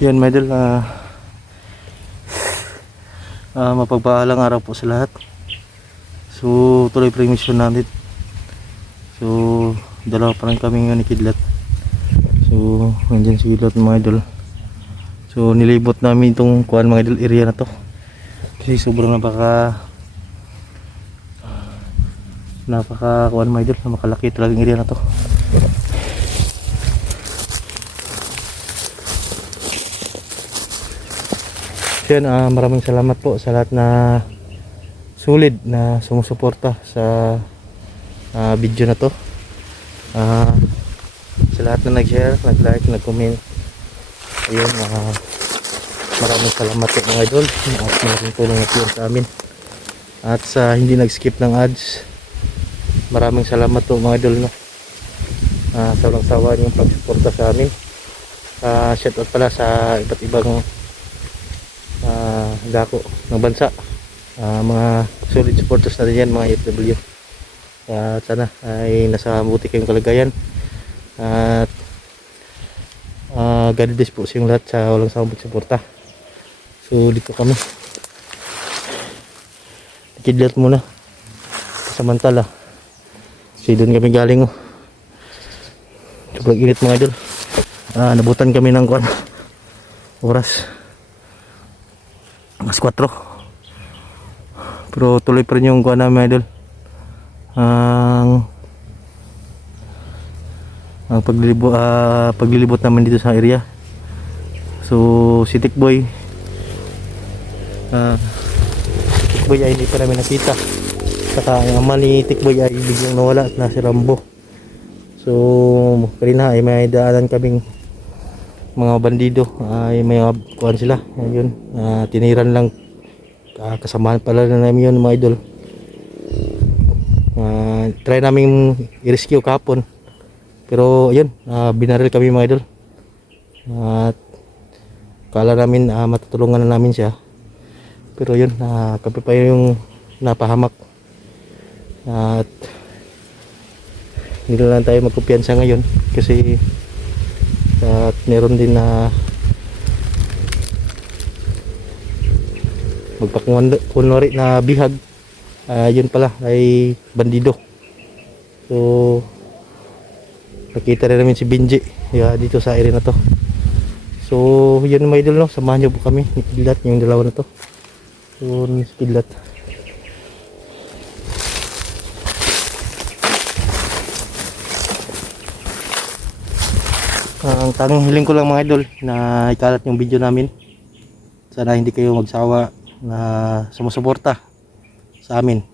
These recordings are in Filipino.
So yan mga idol, mapagpahalang araw po sa lahat. So tuloy pa yung mission natin. So dalawa pa rin kami ni Kidlat. So nandyan si Kidlat mga idol. So nilibot namin itong kuhan mga idol, area na to kasi sobrang napaka kuhan mga idol, na makalaki talagang area na to. So yan, maraming salamat po sa lahat na sulit na sumusuporta sa video na to. Sa lahat na nag-share, nag-like, nag-comment, ayun, maraming salamat po mga idol, at malaking tulong na po sa amin. At sa hindi nag-skip ng ads, maraming salamat po mga idol, no? Sa walang sawa niyong pagsuporta sa amin. Shoutout pala sa iba't ibang dako ng bansa, mga solid supporters natin yan, mga FW. At sana ay nasa mabuti kayong kalagayan, at God bless po sa inyong lahat sa walang sawang pagsuporta. So dito kami Kidlat muna samantala, kasi doon kami galing. Sobrang init mga idol. Nabutan kami ng kuwan, oras mas 4, pero tuloy pa rin yung kuwan namin idol, ang paglilibot naman dito sa area. So si Tikboy ay hindi pa namin nakita, saka ang ama ni Tikboy ay biglang nawala na si Rambo. So kanina ay may daanan kaming mga bandido, ay may kuhan sila, ayun, tiniran lang, kasamahan pala na namin yun mga idol. Try namin i-rescue kahapon, pero ayun, binaril kami mga idol, at kala namin matutulungan na namin siya, pero yun, kami pa yung napahamak, at hindi na lang tayo magkumpiyansa ngayon kasi at meron din na magpakunwari na bihag, yun pala ay bandido. So nakita rin namin si Benji dito sa area na to. So yun mga idol, no? Samahan nyo po kami ni Kidlat, yung dalawa na to. So ni Kidlat, ang tanging hiling ko lang mga idol na ikalat yung video namin. Sana hindi kayo magsawa na sumusuporta sa amin,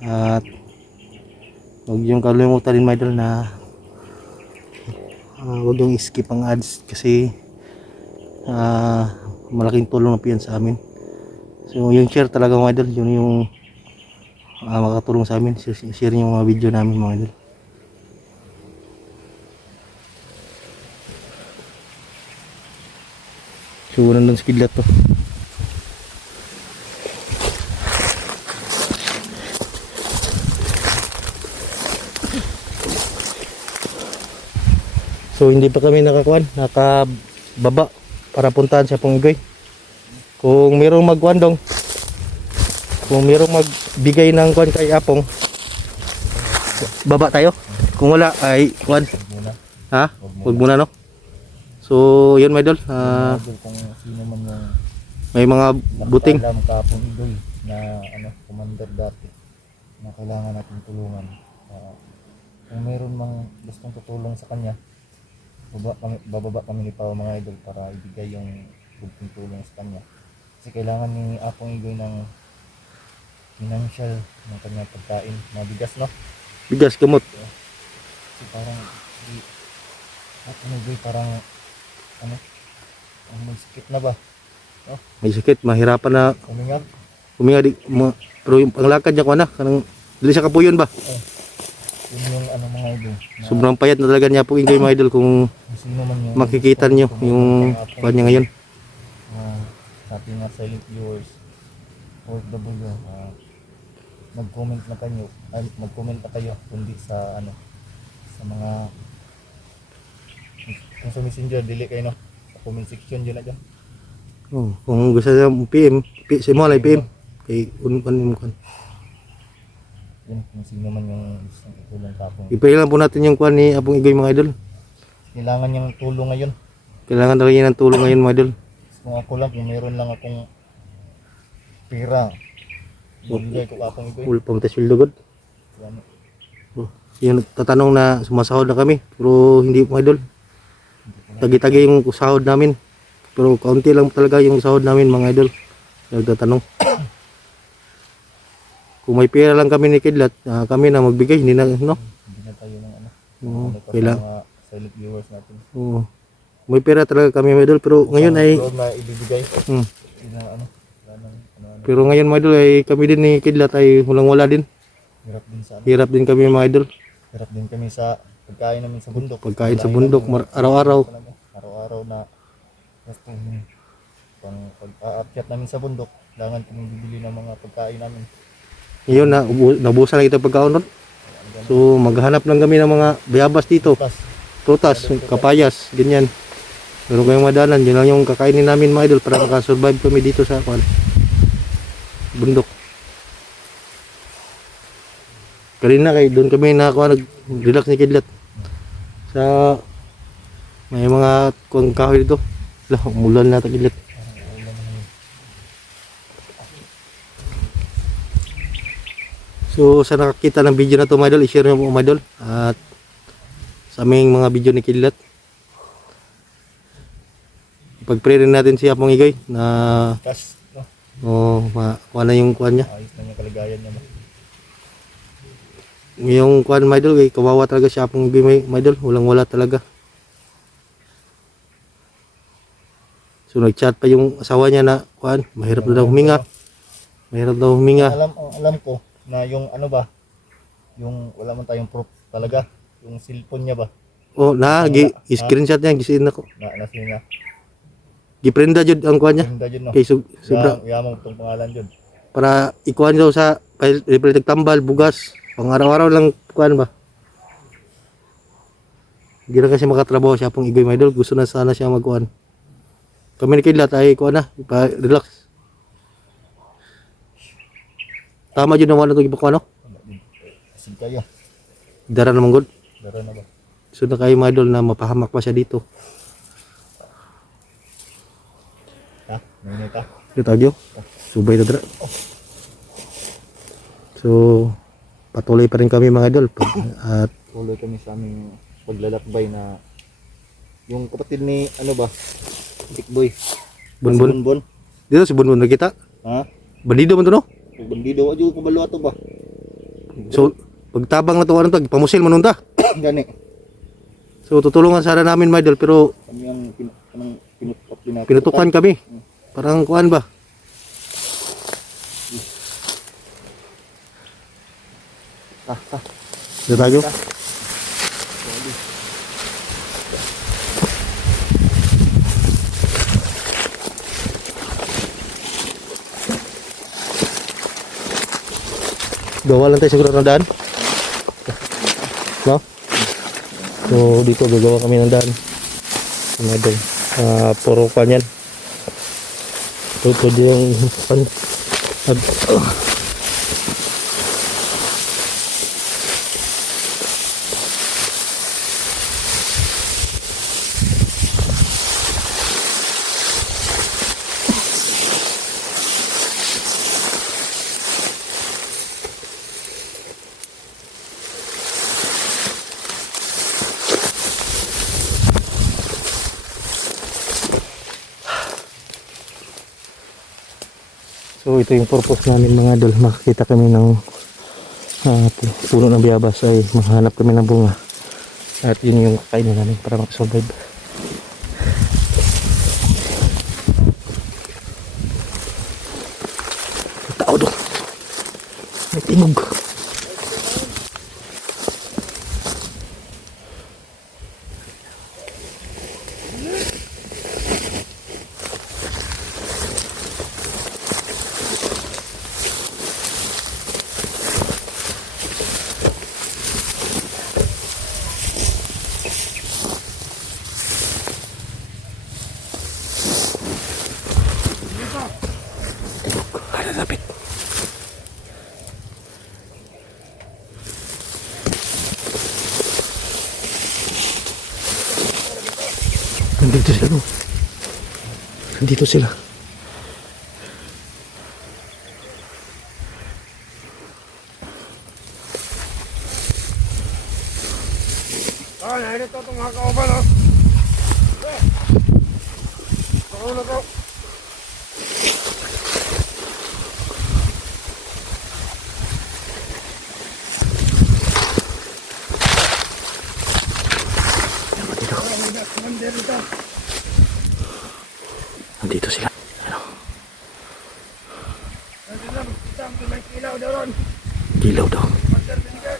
at huwag yung kalimutan din mga idol na huwag yung skip ang ads, kasi malaking tulong na po yan sa amin. So yung share talaga mga idol, yun yung makatulong sa amin. Share yung mga video namin mga idol. So nandun sa Kidlat to. So hindi pa kami nakababa para puntahan sa Pungigoy. Kung mayroong magwandong, kung mayroong magbigay ng kuwan kay Apong, baba tayo. Kung wala ay kuwan, huwag muna, no? So yun mga idol, kung sino man yung may mga buting alam ka Pungigoy na commander dati na kailangan natin tulungan, kung meron mang gustong tutulong sa kanya, bababa kami ni Pao mga idol para ibigay yung gustong tulong sa kanya, kasi kailangan ni Apong Igoy ng financial ng kanya pagkain, mabigas, no? bigas, gamot. Kasi parang Apong Igoy parang may sakit na ba, no? May sakit, mahirapan na Huminga, pero yung panglakad niya ko na kanang dili sa kapuyon ba, yun yung mga idol na, sobrang payat na talaga niya po Ingoy mga idol. Kung sino man yung makikita niyo yung kuwan niya ngayon, sa ating mga silent viewers, OFW, mag-comment na kayo kundi sa mga kung sa messenger dili kayo, no? comment section yun na dyan. Oh, kung gusto niyo PM, si mo lang PM. Kay unpan mo kan. Yun, kung sino man yung isang tutulong sa akong. Ipray lang po natin yung kuan ni Apong Igoy mga idol. Kailangan niyang tulong ngayon. Kailangan talaga niya ng tulong ngayon mga idol. Kung ako lang, kung mayroon lang akong pera, ibigay ko akong ito. Wala pa mataswildo god. Yan. Oh, yun tatanong na sumasahod na kami, pero hindi po mga idol. Tagi-tagi yung sahod namin. Pero kaunti lang talaga yung sahod namin mga idol. Nagtatanong. Kung may pera lang kami ni Kidlat, kami na magbigay, hindi na, no? Hindi na tayo ng ano. Oo, Ano pa sa kailang. mga silent viewers natin. Oo. May pera talaga kami mga idol, pero ngayon ay Doon na ibibigay. hmm, Hindi na ano. Wala nang ano. pero ngayon mga idol ay kami din ni Kidlat ay walang-wala din. Hirap din sa ano. Hirap din kami mga idol. Hirap din kami sa pagkain namin sa bundok. Pagkain sa Kailangan bundok, namin- araw-araw. Araw-araw na basta pang pag-aakyat namin sa bundok, kailangan kami bibili ng mga pagkain namin. Ngayon na nabusan na kita pagkaon ron. So maghanap lang kami ng mga bayabas dito. Plus, Prutas, kapayas, ganyan. Meron kayong madalan, yun lang yung kakainin namin mga idol para makasurvive kami dito sa kwan, bundok. Kanina kay doon kami nag-relax ni Kidlat. Sa may mga kuwang kahoy dito. Lah, umulan na Kidlat. So sa nakakita ng video na to mga idol, i-share nyo po mga idol. At sa aming mga video ni Kidlat, ipag-pray rin natin si Apong Igoy na kas, no? kuha na yung kuha niya. Ayos na yung kalagayan niya. Yung kuha mga idol, kawawa talaga si Apong Igoy mga idol, walang wala talaga. So nag-chat pa yung asawa niya na kuha, mahirap na daw huminga. Mahirap daw huminga. Alam ko na yung ano ba, yung wala man tayong proof talaga, yung cellphone niya ba, Oh, screenshot niya, gisin ako. nasin niya. Giprenda jud ang kuha niya. Hindi dyan, no? Kay sobra Yamang itong pangalan dyan. para ikuan daw sa pwede tambal, bugas, pang araw-araw lang kuan ba. Hindi na kasi makatrabaho siya Apong Igoy mga idol, gusto na sana siya magkuan. Kami ni Kidlat ay kuan na, relax. Tama jud naman ito ibakuan no. Asin kayo. Dara naman gud. Dara na ba? So na kayo mga idol na mapahamak pa siya dito. Ha? May ka? Dito agyo. Subay na dara. So patuloy pa rin kami mga idol. At Tuloy kami sa aming paglalakbay na yung kapatid ni ano ba? Tikboy. Bunbun. Bunbun. Dito si Bunbun na kita. Ha? Bandido man to no. Bandido ajo ko balo ato ba? So pagtabang na to ano to, pamusil man unta. Gani. So tutulungan sana namin mga idol pero Kami ang pinutukan natin. pinutukan kami. Parang kuan ba? Dito tayo. Gawa lang tayo siguro ng daan. No? So dito gagawa kami ng daan. Mga idol. Puro kuan yan. Pwede yung kuan. So ito yung purpose namin mga idol, makakita kami ng puno ng biyabas ay makahanap kami ng bunga at yun yung kakainin namin para makasurvive. May tao doon, may tingog. Nandito sila, no? Nandito sila. Ah, narito itong mga kauban, oh. Pakulo ko. Nandito. Nandito. Nandito sila. Ano? Nandito lang. Kita may kilaw daw ron. Gilaw daw. Master Binigay.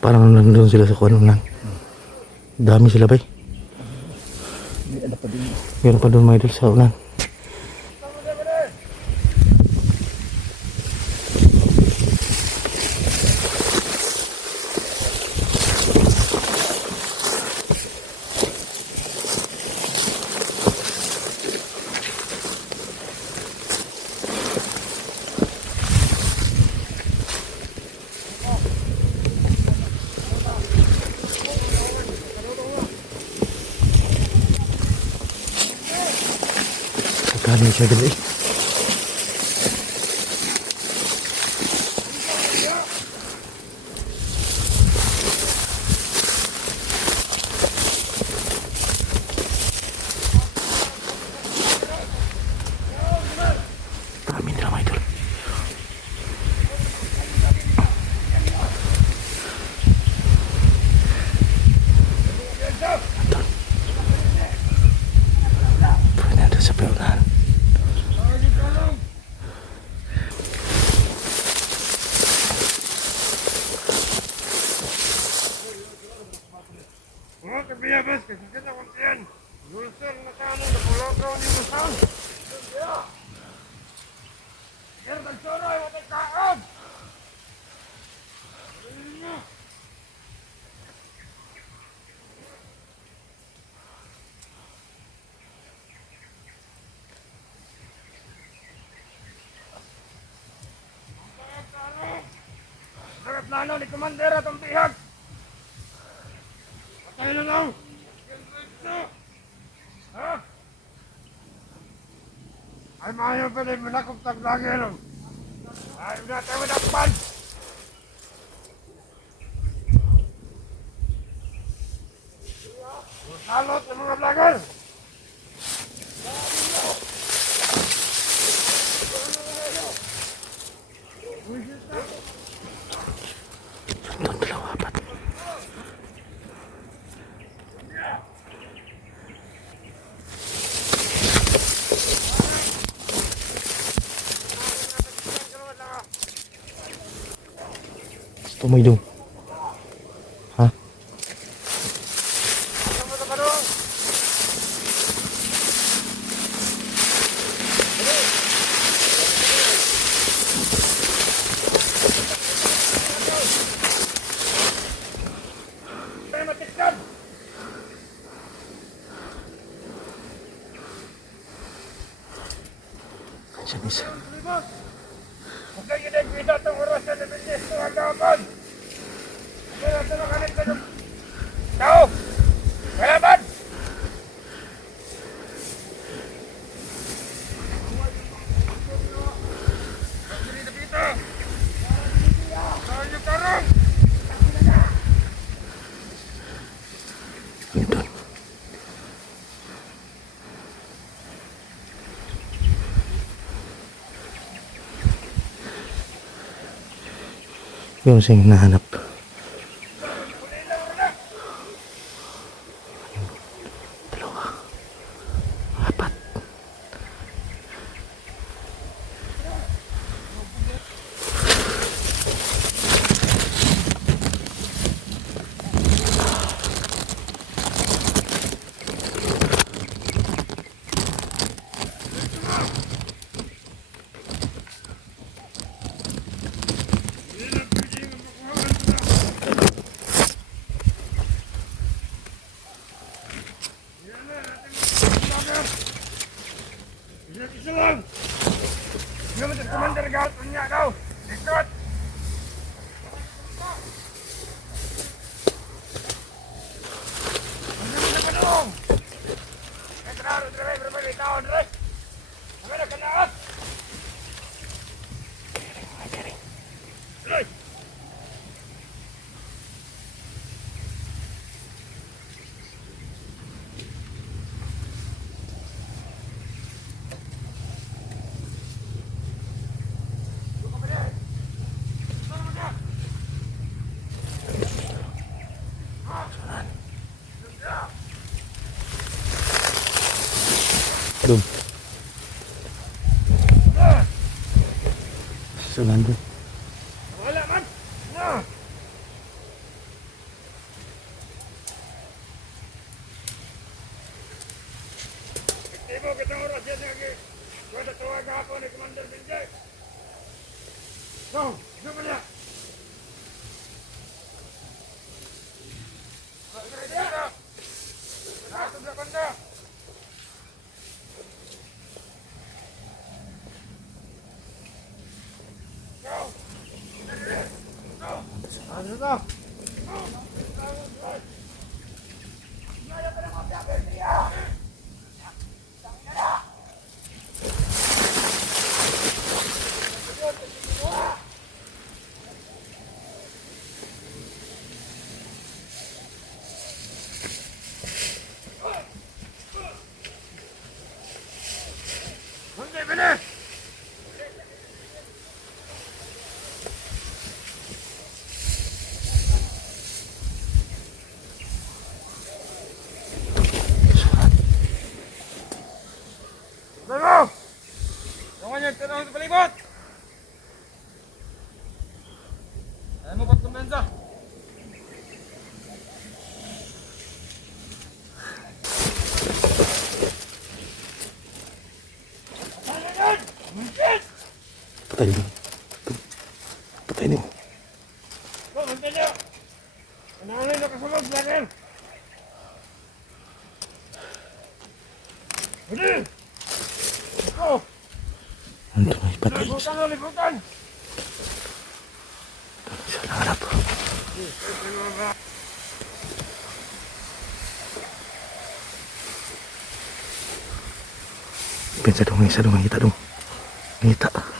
Parang nandun sila sa kuwan lang. Dami sila ba? Meron pa doon mga idol sa ulan. Galing siya dali. Dami nila mga idol. Pwede na sa peunahan. Mga kabiyabas, kasi kita kung siyan. Gulsel na kano, napulagaw ni Masang. Yan, nagsoroy, watay kaon. Sarap plano ni Commander at ang bihag. Patay na lang. Ha? Ay maayo pa rin manakop taglagi lang. Ay natin mo dakpan. Salot ng mga vlogger. Doon dalawa, apat. Gusto mo idong? Ha? Ay matikdan. Kansan isa. Huwag kayo nagpita itong oras na nabilis ng hanggapan. Kaya ito na kalit ka ng tao. Kalaban! Dito! Saan yung tarong? Yun doon. Yung siyang hinahanap. Dalawa. Apat. Isa lang! Hindi mo ito commander gawat niya daw! Ikot! Ano mo Doon. So, nandun. Wala man! Na! Efektibo kitang oras yan lagi. Wala tawag ako ni Commander Binjay. No! Ano ba na? Natog na kanda! Ano na? Hindi, bilis! Dalo! Tungan niyo, tanong sa palibot! Ayaw mo ba't kumensa? Patay mo. Patay mo. Go, magtan niyo! Ano na kasulog natin? Huli! Go! Nandun ay patay. Libutan o, libutan! Siya lang harap. Pinsa dong, isa dong, kita dong. Kita.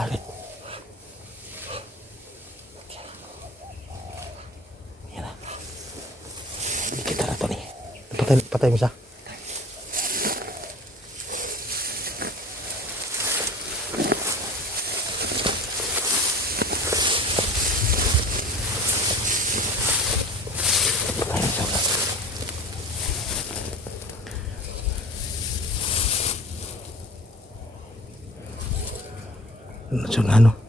Alit. Yan na. Hindi kita na to nih. Patay mo siya. Patay mo siya. So, ano?